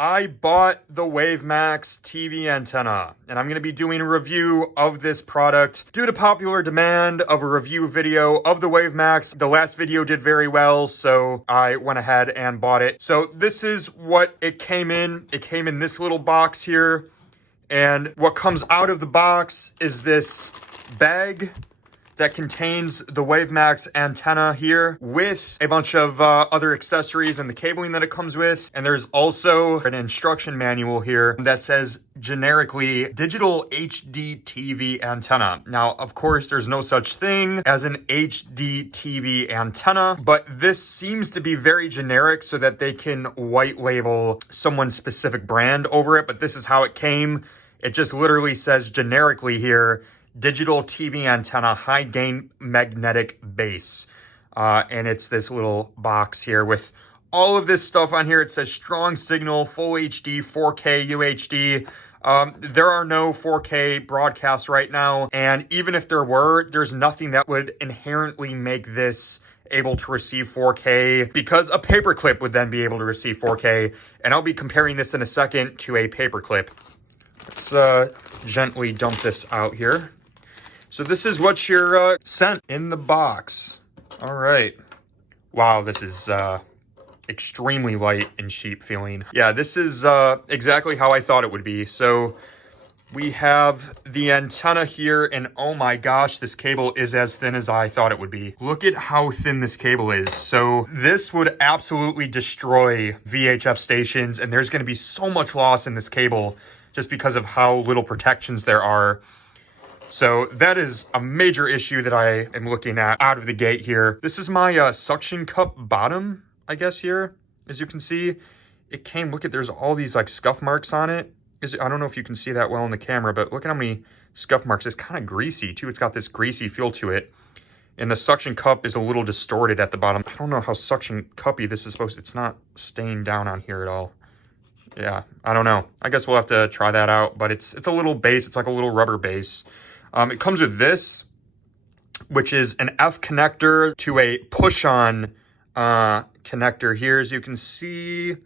I bought the WaveMax TV antenna, and I'm going to be doing a review of this product. Due to popular demand of a review video of the WaveMax, the last video did very well, so I went ahead and bought it. So this is what it came in. It came in this little box here, and what comes out of the box is this bag that contains the WaveMax antenna here with a bunch of other accessories and the cabling that it comes with. And there's also an instruction manual here that says generically digital HD TV antenna. Now, of course, there's no such thing as an HD TV antenna, but this seems to be very generic so that they can white label someone's specific brand over it. But this is how it came. It just literally says generically here, digital TV antenna, high gain magnetic base. And it's this little box here with all of this stuff on here. It says strong signal, full HD, 4K, UHD. There are no 4K broadcasts right now. And even if there were, there's nothing that would inherently make this able to receive 4K, because a Paperclip would then be able to receive 4K. And I'll be comparing this in a second to a Paperclip. Let's gently dump this out here. So this is what you're sent in the box. All right. Wow, this is extremely light and cheap feeling. Yeah, this is exactly how I thought it would be. So we have the antenna here, and oh my gosh, this cable is as thin as I thought it would be. Look at how thin this cable is. So this would absolutely destroy VHF stations, and there's going to be so much loss in this cable just because of how little protections there are. So that is a major issue that I am looking at out of the gate here. This is my suction cup bottom, I guess here. As you can see, it came, look at, there's all these like scuff marks on it. I don't know if you can see that well in the camera, but look at how many scuff marks. It's kind of greasy too. It's got this greasy feel to it. And the suction cup is a little distorted at the bottom. I don't know how suction cuppy this is supposed to, it's not staying down on here at all. Yeah, I don't know. I guess we'll have to try that out, but it's a little base. It's like a little rubber base. It comes with this, which is an F connector to a push-on connector here, as you can see,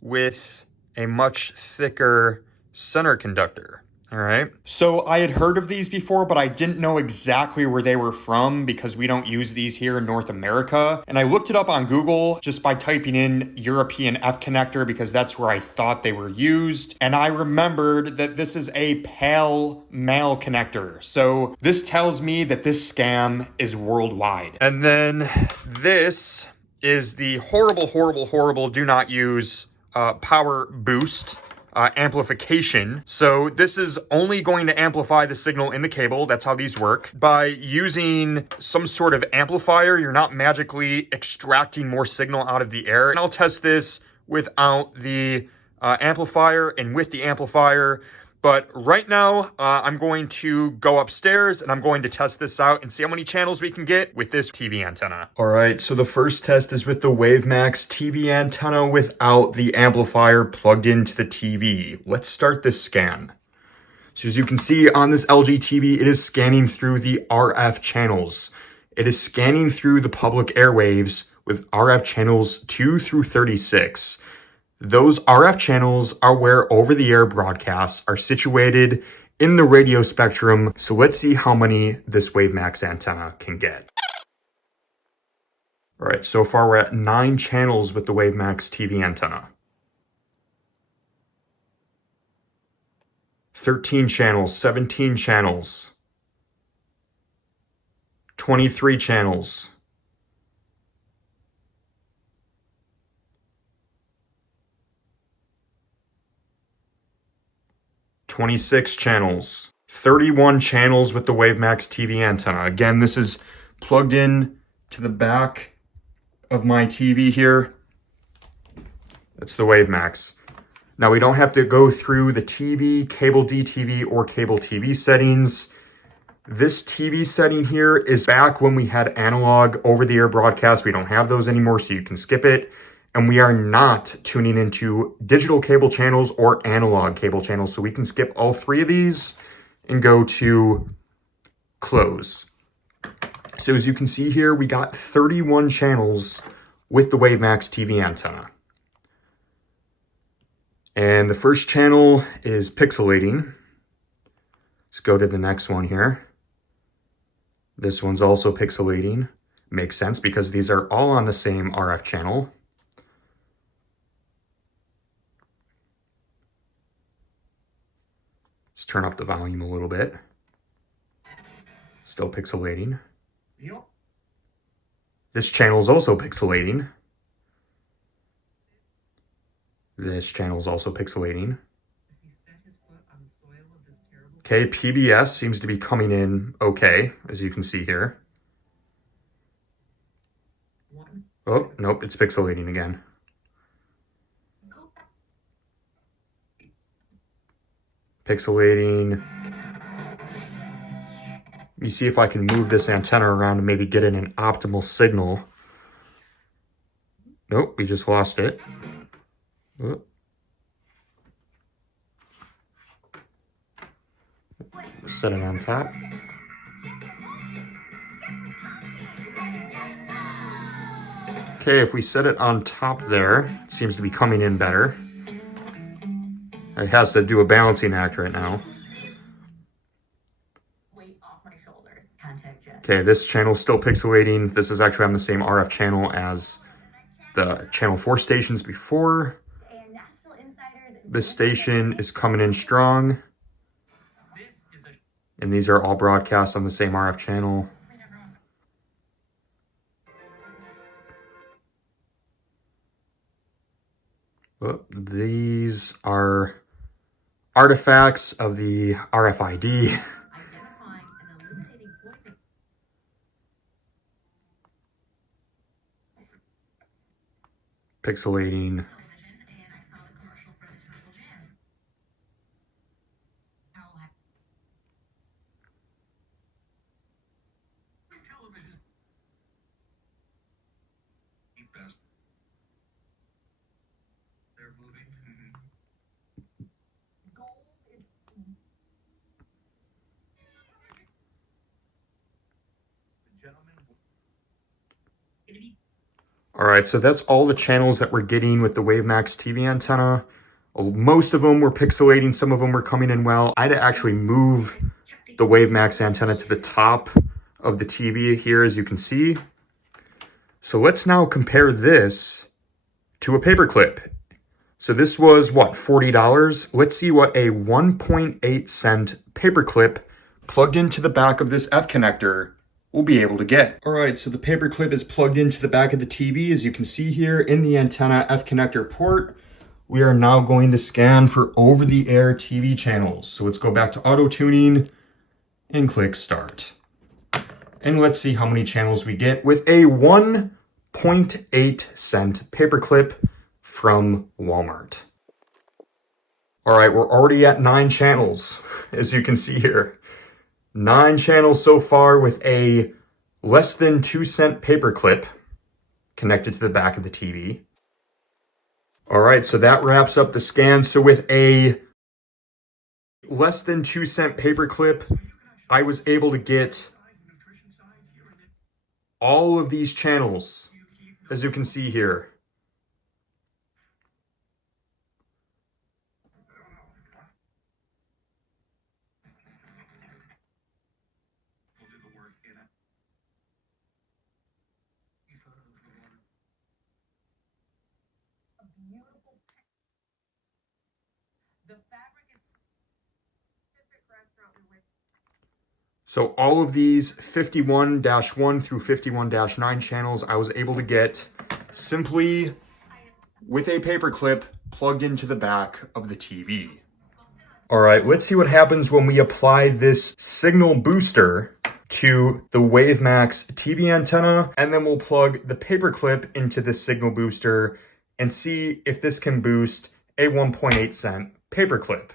with a much thicker center conductor. All right. So I had heard of these before, but I didn't know exactly where they were from because we don't use these here in North America. And I looked it up on Google just by typing in European F connector because that's where I thought they were used. And I remembered that this is a PAL male connector. So this tells me that this scam is worldwide. And then this is the horrible, do not use power boost amplification. So this is only going to amplify the signal in the cable. That's how these work. By using some sort of amplifier, you're not magically extracting more signal out of the air. And I'll test this without the amplifier and with the amplifier. But right now, I'm going to go upstairs and I'm going to test this out and see how many channels we can get with this TV antenna. All right, so the first test is with the WaveMax TV antenna without the amplifier plugged into the TV. Let's start this scan. So as you can see on this LG TV, it is scanning through the RF channels. It is scanning through the public airwaves with RF channels 2 through 36. Those RF channels are where over-the-air broadcasts are situated in the radio spectrum. So let's see how many this WaveMax antenna can get. All right, so far we're at 9 channels with the WaveMax TV antenna. 13 channels, 17 channels, 23 channels, 26 channels, 31 channels with the WaveMax TV antenna. Again, this is plugged in to the back of my TV here. That's the WaveMax. Now we don't have to go through the TV, cable DTV, or cable TV settings. This TV setting here is back when we had analog over-the-air broadcasts. We don't have those anymore, so you can skip it. And we are not tuning into digital cable channels or analog cable channels. So we can skip all 3 of these and go to close. So as you can see here, we got 31 channels with the WaveMax TV antenna. And the first channel is pixelating. Let's go to the next one here. This one's also pixelating. Makes sense because these are all on the same RF channel. Let's turn up the volume a little bit. Still pixelating. This channel is also pixelating. This channel is also pixelating. Okay, PBS seems to be coming in okay, as you can see here. Oh, nope, it's pixelating again. Pixelating. Let me see if I can move this antenna around and maybe get in an optimal signal. Nope, we just lost it. Oh. Set it on top. Okay, if we set it on top there, it seems to be coming in better. It has to do a balancing act right now. Okay, this channel is still pixelating. This is actually on the same RF channel as the channel 4 stations before. This station is coming in strong. And these are all broadcast on the same RF channel. Oh, these are artifacts of the RFID. Pixelating. All right, so that's all the channels that we're getting with the WaveMax TV antenna. Most of them were pixelating, some of them were coming in well. I had to actually move the WaveMax antenna to the top of the TV here, as you can see. So let's now compare this to a Paperclip. So this was, what, $40? Let's see what a 1.8 cent Paperclip plugged into the back of this F connector will be able to get. All right, so the Paperclip is plugged into the back of the TV, as you can see here in the antenna F connector port. We are now going to scan for over-the-air TV channels. So let's go back to auto tuning and click start. And let's see how many channels we get with a 1.8 cent Paperclip from Walmart. All right, we're already at 9 channels, as you can see here. 9 channels so far with a less than 2 cent Paperclip connected to the back of the TV. All right, so that wraps up the scan. So with a less than 2 cent Paperclip, I was able to get all of these channels, as you can see here. So all of these 51-1 through 51-9 channels I was able to get simply with a Paperclip plugged into the back of the TV. All right, let's see what happens when we apply this signal booster to the WaveMax TV antenna, and then we'll plug the Paperclip into the signal booster and see if this can boost a 1.8 cent Paperclip.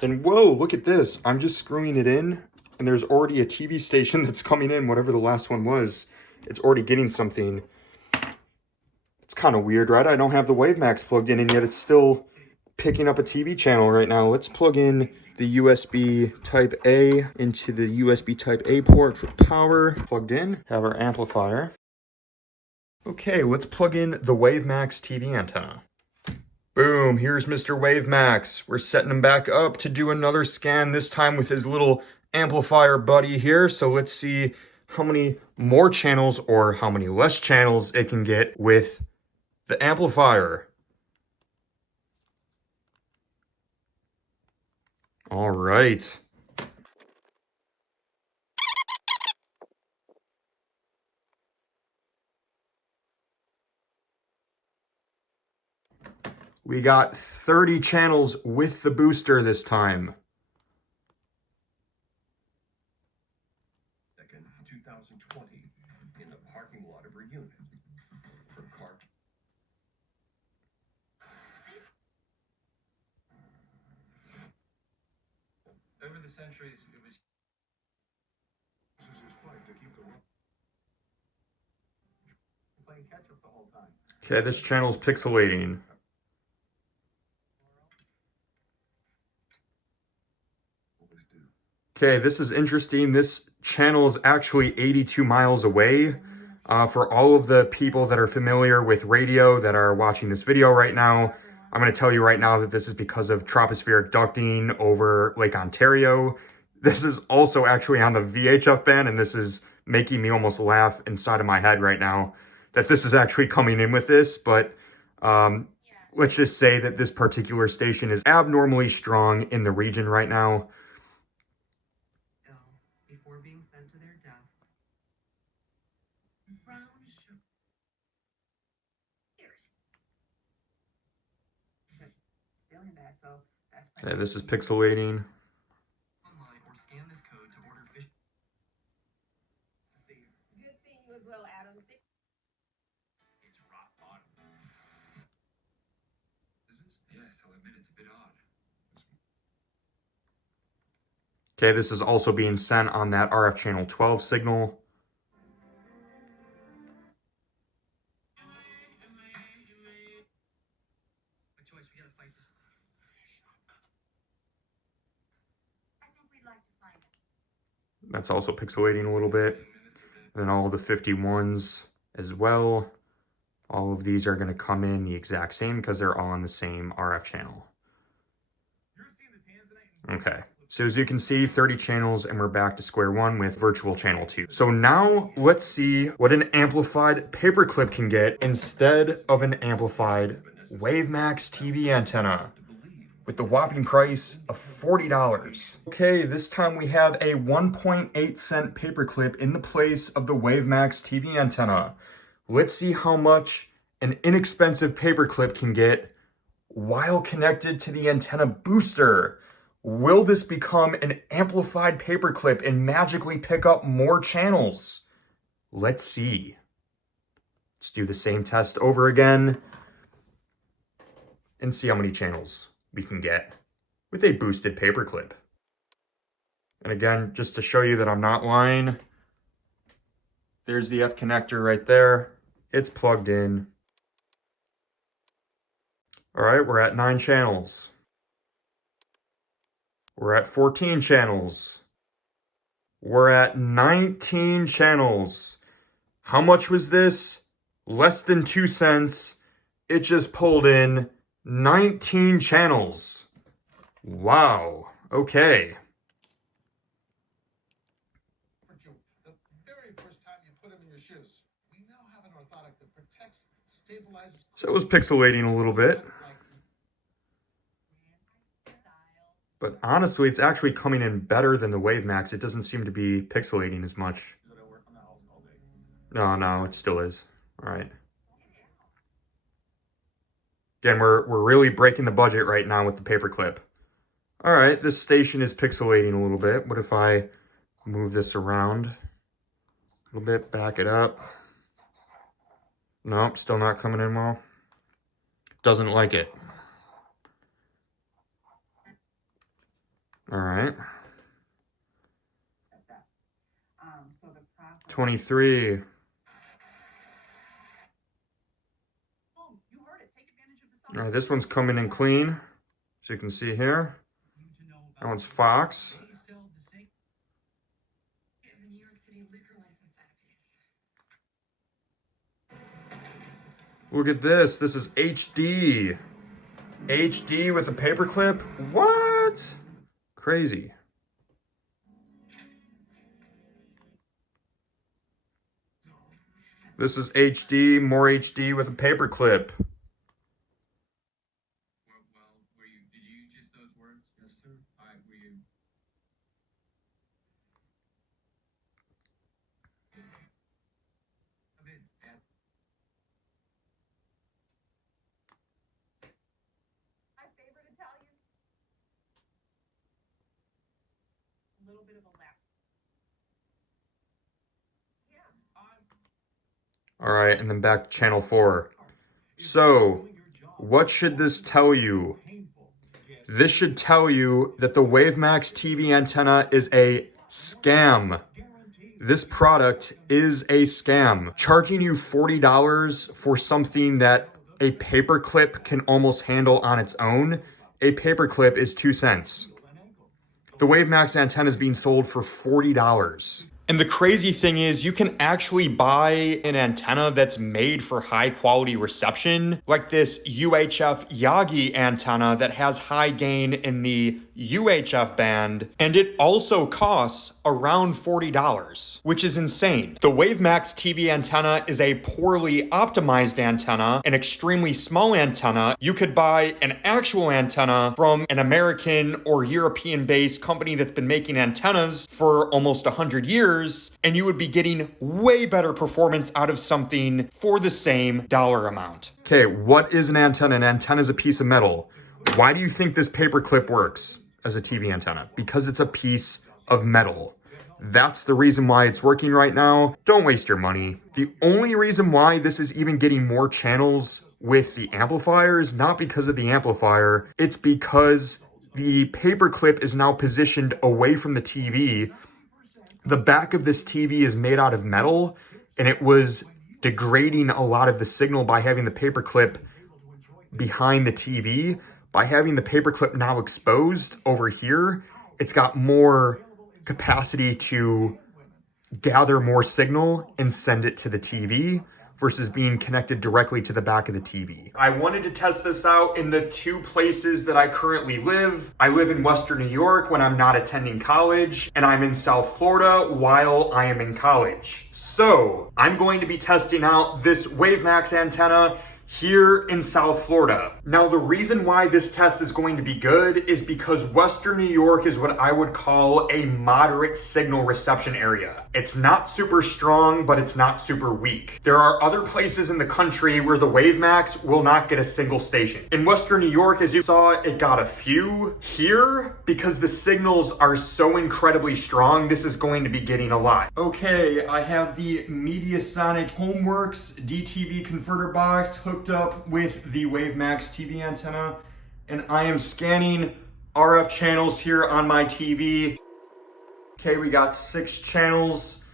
And whoa, look at this. I'm just screwing it in, and there's already a TV station that's coming in, whatever the last one was. It's already getting something. It's kind of weird, right? I don't have the WaveMax plugged in, and yet it's still picking up a TV channel right now. Let's plug in the USB Type A into the USB Type A port for power. Plugged in, have our amplifier. Okay, let's plug in the WaveMax TV antenna. Boom, here's Mr. WaveMax. We're setting him back up to do another scan, this time with his little amplifier buddy here. So let's see how many more channels or how many less channels it can get with the amplifier. All right. We got 30 channels with the booster this time. Second, 2020, in the parking lot of Reunion. For car. Over the centuries, it was fight to keep the playing catch up the whole time. Okay, this channel's pixelating. Okay, this is interesting. This channel is actually 82 miles away. For all of the people that are familiar with radio that are watching this video right now, I'm going to tell you right now that this is because of tropospheric ducting over Lake Ontario. This is also actually on the VHF band, and this is making me almost laugh inside of my head right now that this is actually coming in with this. But let's just say that this particular station is abnormally strong in the region right now. Before being sent to their death. Yeah, this is pixelating. Online or scan this code to order fish. Good seeing you as well, Adam. It's rock bottom. Is this? Yes, I'll admit it's a bit odd. Okay, this is also being sent on that RF channel 12 signal. That's also pixelating a little bit. And then all the 51s as well. All of these are going to come in the exact same because they're all on the same RF channel. Okay, so as you can see, 30 channels and we're back to square one with virtual channel 2. So now let's see what an amplified paperclip can get instead of an amplified WaveMax TV antenna, with the whopping price of $40. Okay, this time we have a 1.8 cent paperclip in the place of the WaveMax TV antenna. Let's see how much an inexpensive paperclip can get while connected to the antenna booster. Will this become an amplified paperclip and magically pick up more channels? Let's see. Let's do the same test over again and see how many channels we can get with a boosted paperclip. And again, just to show you that I'm not lying, there's the F connector right there. It's plugged in. All right, we're at 9 channels. We're at 14 channels. We're at 19 channels. How much was this? Less than 2 cents. It just pulled in 19 channels. Wow. Okay. The very first time you put them in your shoes, we now have an orthotic that protects, stabilizes. So it was pixelating a little bit. But honestly, it's actually coming in better than the WaveMax. It doesn't seem to be pixelating as much. No, it still is. All right. Again, we're really breaking the budget right now with the paperclip. All right, this station is pixelating a little bit. What if I move this around a little bit, back it up? Nope, still not coming in well. Doesn't like it. All right. 23. All right, this one's coming in clean, so you can see here. That one's Fox. Look at this. This is HD. HD with a paperclip? What? Crazy. This is HD, more HD with a paperclip. Did you use just those words? Yes, sir. All right, were you? Come in, Dad. My favorite Italian. A little bit of a laugh. Yeah. All right, and then back to channel 4. So, what should this tell you? This should tell you that the WaveMax TV antenna is a scam. This product is a scam. Charging you $40 for something that a paperclip can almost handle on its own, a paperclip is 2 cents. The WaveMax antenna is being sold for $40. And the crazy thing is, you can actually buy an antenna that's made for high quality reception, like this UHF Yagi antenna that has high gain in the UHF band, and it also costs around $40, which is insane. The WaveMax TV antenna is a poorly optimized antenna, an extremely small antenna. You could buy an actual antenna from an American or European-based company that's been making antennas for almost 100 years, and you would be getting way better performance out of something for the same dollar amount. Okay, what is an antenna? An antenna is a piece of metal. Why do you think this paperclip works as a TV antenna? Because it's a piece of metal. That's the reason why it's working right now. Don't waste your money. The only reason why this is even getting more channels with the amplifier is not because of the amplifier. It's because the paperclip is now positioned away from the TV. The back of this TV is made out of metal, and it was degrading a lot of the signal by having the paperclip behind the TV. By having the paperclip now exposed over here, it's got more capacity to gather more signal and send it to the TV versus being connected directly to the back of the TV. I wanted to test this out in the 2 places that I currently live. I live in Western New York when I'm not attending college, and I'm in South Florida while I am in college. So I'm going to be testing out this WaveMax antenna here in South Florida. Now, the reason why this test is going to be good is because Western New York is what I would call a moderate signal reception area. It's not super strong, but it's not super weak. There are other places in the country where the WaveMax will not get a single station. In Western New York, as you saw, it got a few. Here, because the signals are so incredibly strong, this is going to be getting a lot. Okay, I have the Mediasonic Homeworks DTV converter box hooked up with the WaveMax TV antenna, and I am scanning RF channels here on my TV. Okay, we got 6 channels.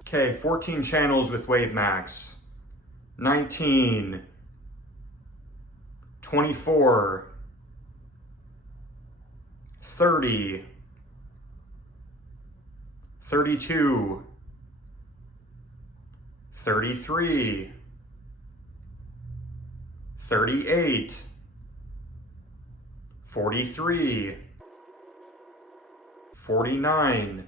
Okay, 14 channels with WaveMax. 19, 24, 30, 32, 33, 38, 43, 49.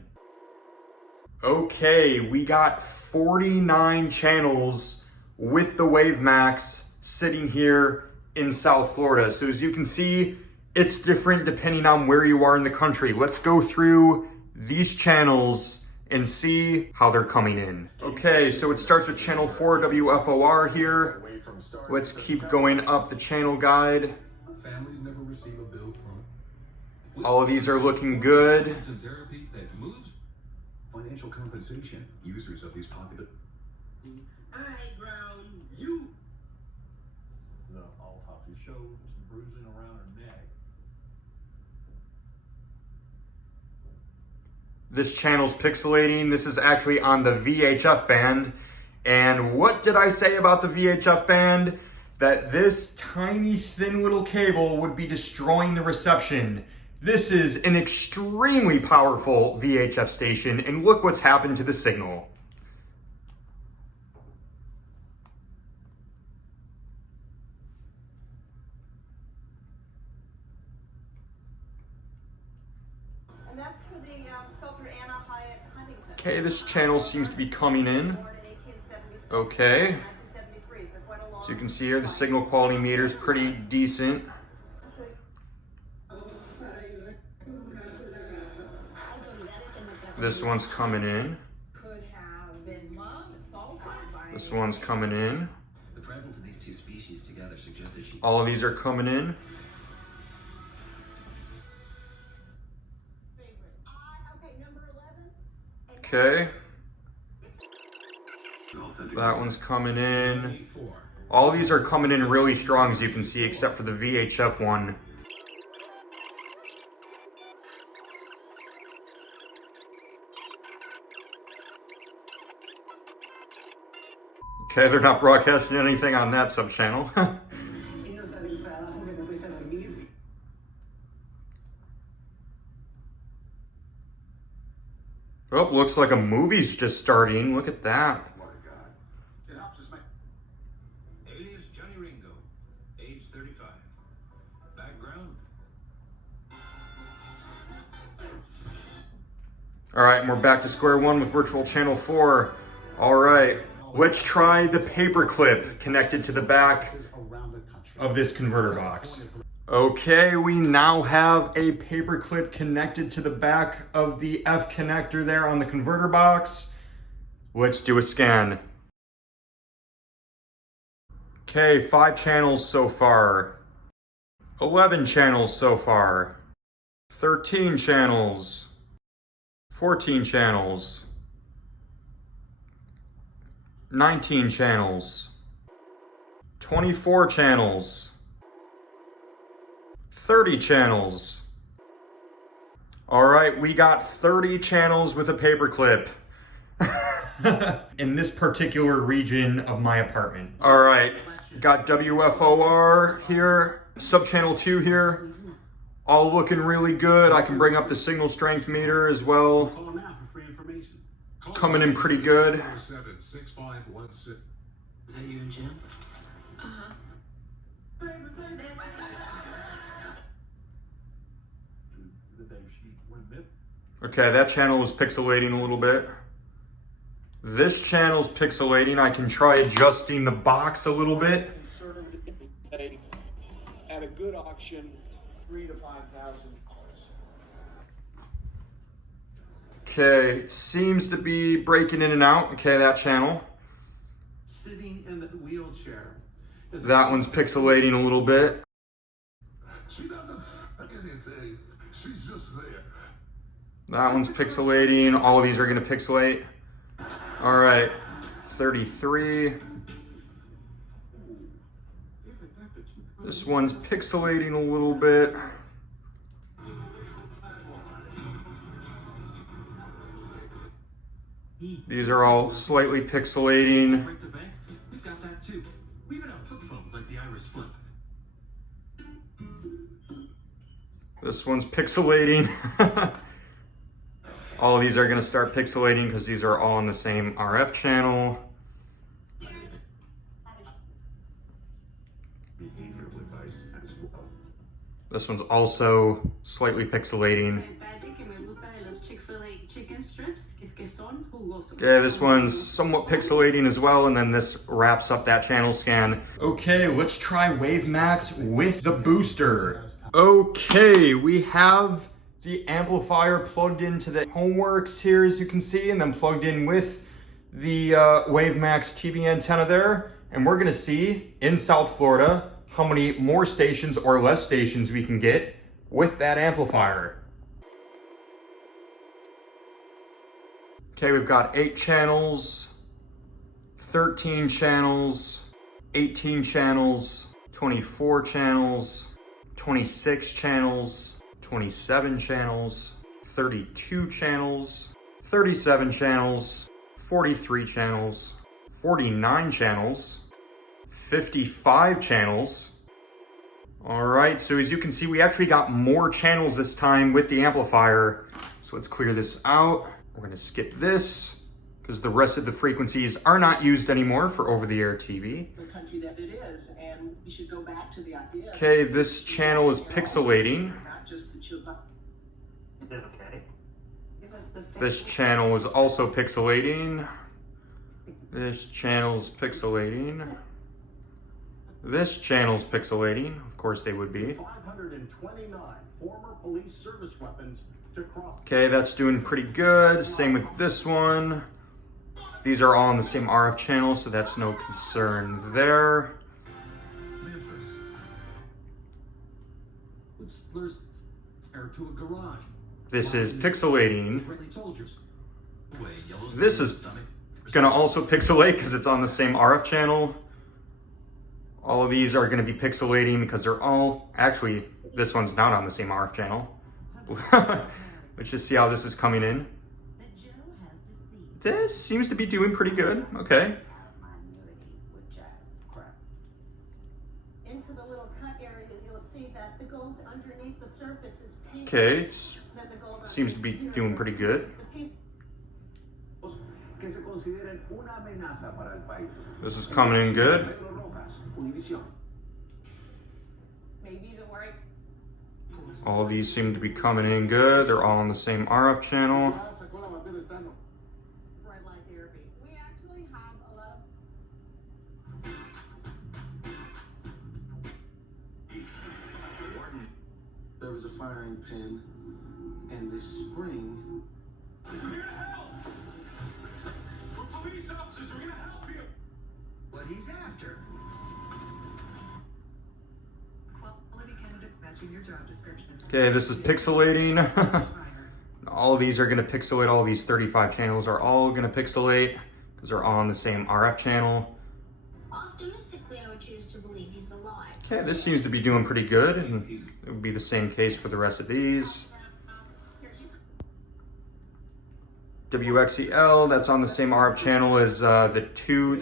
Okay, we got 49 channels with the WaveMax sitting here in South Florida. So as you can see, it's different depending on where you are in the country. Let's go through these channels and see how they're coming in. Okay, so it starts with channel 4 WFOR here. Let's keep going up the channel guide. Families never receive a bill from. All of these are looking good. Therapy that moves. Financial compensation. Users of these popular. I ground you. The autopsy showed some bruising around her neck. This channel's pixelating. This is actually on the VHF band. And what did I say about the VHF band? That this tiny thin little cable would be destroying the reception. This is an extremely powerful VHF station, and look what's happened to the signal. That's for the sculptor Anna Hyatt Huntington. Okay, this channel seems to be coming in. Born in 1876, Okay. 1973, so quite a long So you can see here the signal quality meter is pretty decent. This one's coming in. This one's coming in. The presence of these two species together suggests that she... All of these are coming in. Okay, number 11. Okay. That one's coming in. All these are coming in really strong, as you can see, except for the VHF one. Okay, they're not broadcasting anything on that sub-channel. Oh, looks like a movie's just starting. Look at that. It helps us make. Alias Johnny Ringo, age 35. Background. All right, and we're back to square one with virtual channel 4. All right, let's try the paperclip connected to the back of this converter box. Okay, we now have a paperclip connected to the back of the F connector there on the converter box. Let's do a scan. Okay, 5 channels so far. 11 channels so far. 13 channels. 14 channels. 19 channels. 24 channels. 30 channels. All right, we got 30 channels with a paperclip in this particular region of my apartment. All right, got WFOR here, sub-channel 2 here, all looking really good. I can bring up the signal strength meter as well. Coming in pretty good. Is that you and Jim? Okay, that channel is pixelating a little bit. This channel's pixelating. I can try adjusting the box a little bit. At a good auction, $3,000 to $5,000. Okay, it seems to be breaking in and out. Okay, that channel. sitting in the wheelchair. That one's pixelating a little bit. She doesn't say anything. She's just there. That one's pixelating. All of these are going to pixelate. All right, 33. This one's pixelating a little bit. These are all slightly pixelating. We've got that too. We even have flip phones like the Iris Flip. This one's pixelating. All of these are going to start pixelating because these are all on the same RF channel. Behavioral advice as well. This one's also slightly pixelating. Okay, this one's somewhat pixelating as well, and then this wraps up that channel scan. Okay, let's try WaveMax with the booster. Okay, we have the amplifier plugged into the Homeworks here, as you can see, and then plugged in with the WaveMax TV antenna there. And we're gonna see in South Florida how many more stations or less stations we can get with that amplifier. Okay, we've got 8 channels, 13 channels, 18 channels, 24 channels, 26 channels, 27 channels, 32 channels, 37 channels, 43 channels, 49 channels, 55 channels. All right, so as you can see, we actually got more channels this time with the amplifier. So let's clear this out. We're gonna skip this because the rest of the frequencies are not used anymore for over-the-air TV. The country that it is, and we should go back to the idea. Okay, this channel is pixelating. Not just the children. Okay. This channel is also pixelating. This channel's pixelating. This channel's pixelating. Of course they would be. 529 former police service weapons to cross. Okay, that's doing pretty good. Same with this one. These are all on the same RF channel, so that's no concern there. Memphis. Whistler's heir to a garage. This is pixelating. Israeli soldiers. This is gonna also pixelate because it's on the same RF channel. All of these are gonna be pixelating because they're all, actually, this one's not on the same RF channel. Let's just see how this is coming in. This seems to be doing pretty good, okay. Into the little cut area, you'll see that the gold underneath the surface is pink. Okay, Then the gold seems to be doing pretty good. This is coming in good. Maybe the words. All of these seem to be coming in good. They're all on the same RF channel. bright light therapy. We actually have a lot of. There was a firing pin, and this spring. We're here to help! We're police officers, we're gonna help you! What he's after. Quality candidates matching your job description. Okay, this is pixelating. All of these are gonna pixelate. All these 35 channels are all gonna pixelate because they're all on the same RF channel. Optimistically, I would choose to believe he's alive. Okay, this seems to be doing pretty good. And it would be the same case for the rest of these. WXEL, that's on the same RF channel as the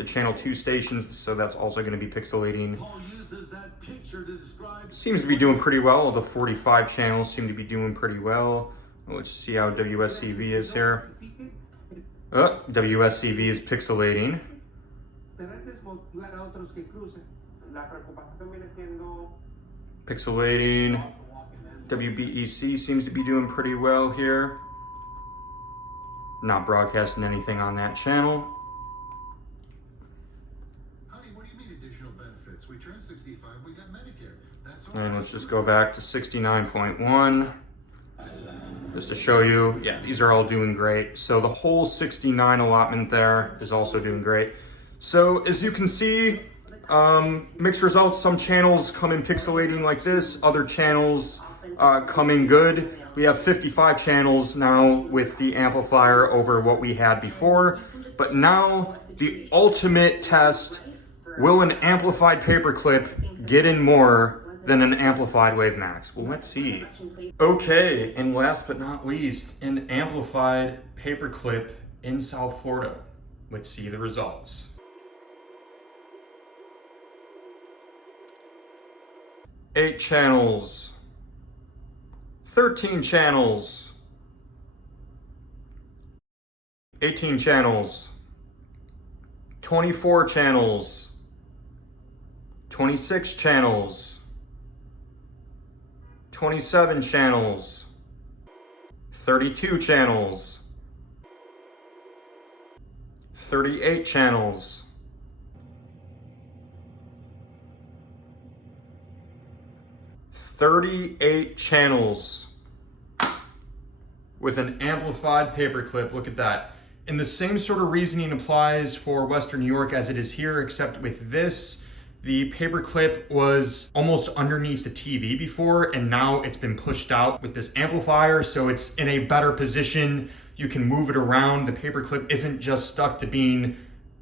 channel 2 stations, so that's also gonna be pixelating. Paul uses that picture to describe. Seems to be doing pretty well. All the 45 channels seem to be doing pretty well. Let's see how WSCV is here. Oh, WSCV is pixelating. Pixelating. WBEC seems to be doing pretty well here. Not broadcasting anything on that channel. Honey, what do you mean additional benefits? We turned 65, we got Medicare. That's all. And let's just go back to 69.1. Just to show you, yeah, these are all doing great. So the whole 69 allotment there is also doing great. So as you can see, mixed results, some channels come in pixelating like this, other channels come in good. We have 55 channels now with the amplifier over what we had before. But now the ultimate test, will an amplified paperclip get in more than an amplified WaveMax? Well, let's see. Okay, and last but not least, an amplified paperclip in South Florida. Let's see the results. Eight channels, 13 channels, 18 channels, 24 channels, 26 channels, 27 channels, 32 channels, 38 channels, 38 channels with an amplified paperclip. Look at that. And the same sort of reasoning applies for Western New York as it is here, except with this, the paperclip was almost underneath the TV before, and now it's been pushed out with this amplifier, so it's in a better position. You can move it around. The paperclip isn't just stuck to being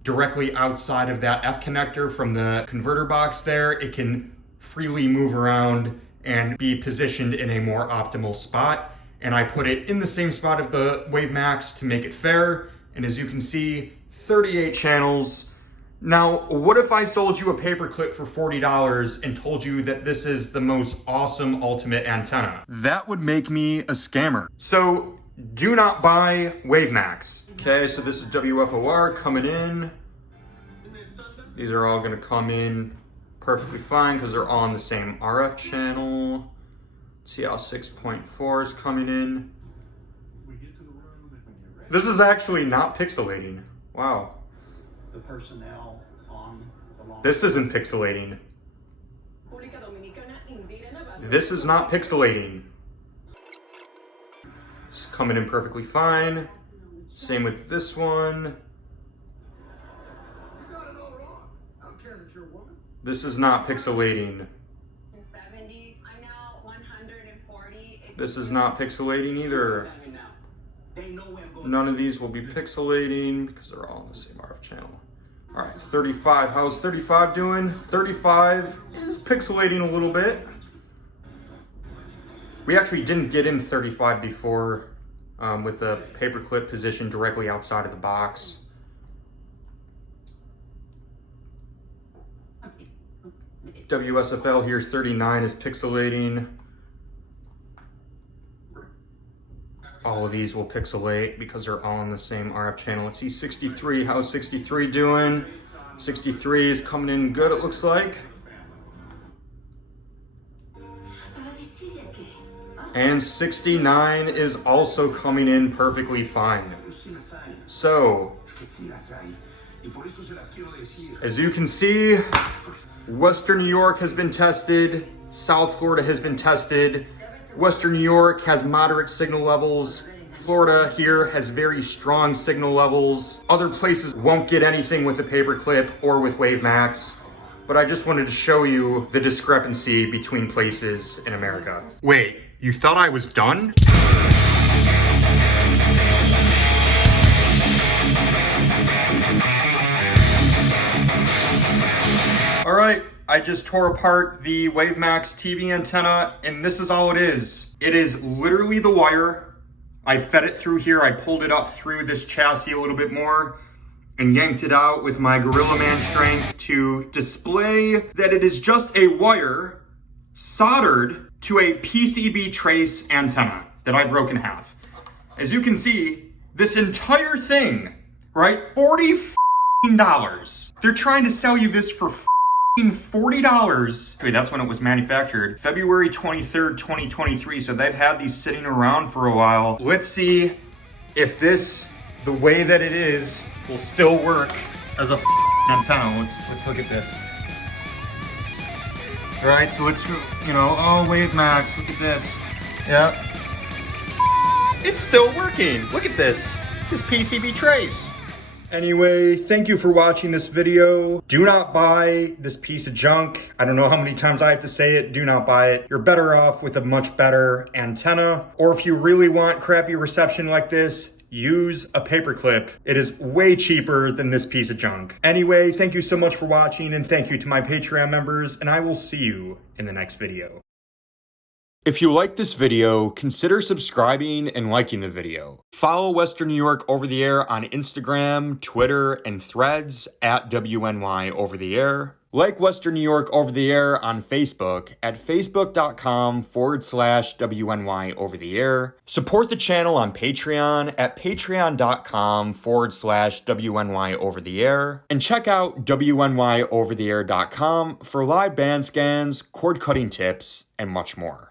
directly outside of that F connector from the converter box there. It can freely move around and be positioned in a more optimal spot. And I put it in the same spot of the WaveMax to make it fair. And as you can see, 38 channels. Now, what if I sold you a paperclip for $40 and told you that this is the most awesome ultimate antenna? That would make me a scammer. So do not buy WaveMax. Okay, so this is WFOR coming in. These are all gonna come in perfectly fine because they're all on the same RF channel. Let's see how 6.4 is coming in. We get to the room, This is actually not pixelating. Wow. The personnel on the lawn. This isn't pixelating. This is not pixelating. It's coming in perfectly fine. Same with this one. You got it all wrong. I don't care that you're a woman. This is not pixelating. 70. I'm now 140. This is not pixelating either. None of these will be pixelating because they're all on the same RF channel. All right, 35. How's 35 doing? 35 is pixelating a little bit. We actually didn't get in 35 before with the paperclip positioned directly outside of the box. WSFL here, 39 is pixelating. All of these will pixelate because they're all on the same RF channel. Let's see 63. How's 63 doing? 63 is coming in good, it looks like. And 69 is also coming in perfectly fine. So, as you can see, Western New York has been tested, South Florida has been tested. Western New York has moderate signal levels. Florida here has very strong signal levels. Other places won't get anything with the paperclip or with WaveMax, but I just wanted to show you the discrepancy between places in America. Wait, you thought I was done? All right, I just tore apart the WaveMax TV antenna, and this is all it is. It is literally the wire. I fed it through here. I pulled it up through this chassis a little bit more and yanked it out with my Gorilla Man strength to display that it is just a wire soldered to a PCB trace antenna that I broke in half. As you can see, this entire thing, right, $40. They're trying to sell you this for $40. Wait, that's when it was manufactured. February 23rd, 2023. So they've had these sitting around for a while. Let's see if this, the way that it is, will still work as a antenna. Let's look at this. All right, so let's, oh, WaveMax, look at this. Yep. It's still working. Look at this PCB trace. Anyway, thank you for watching this video. Do not buy this piece of junk. I don't know how many times I have to say it. Do not buy it. You're better off with a much better antenna. Or if you really want crappy reception like this, use a paperclip. It is way cheaper than this piece of junk. Anyway, thank you so much for watching, and thank you to my Patreon members, and I will see you in the next video. If you like this video, consider subscribing and liking the video. Follow Western New York Over the Air on Instagram, Twitter, and Threads at WNY Over the Air. Like Western New York Over the Air on Facebook at facebook.com/WNY Over the Air. Support the channel on Patreon at patreon.com/WNY Over the Air. And check out WNYOvertheair.com for live band scans, cord cutting tips, and much more.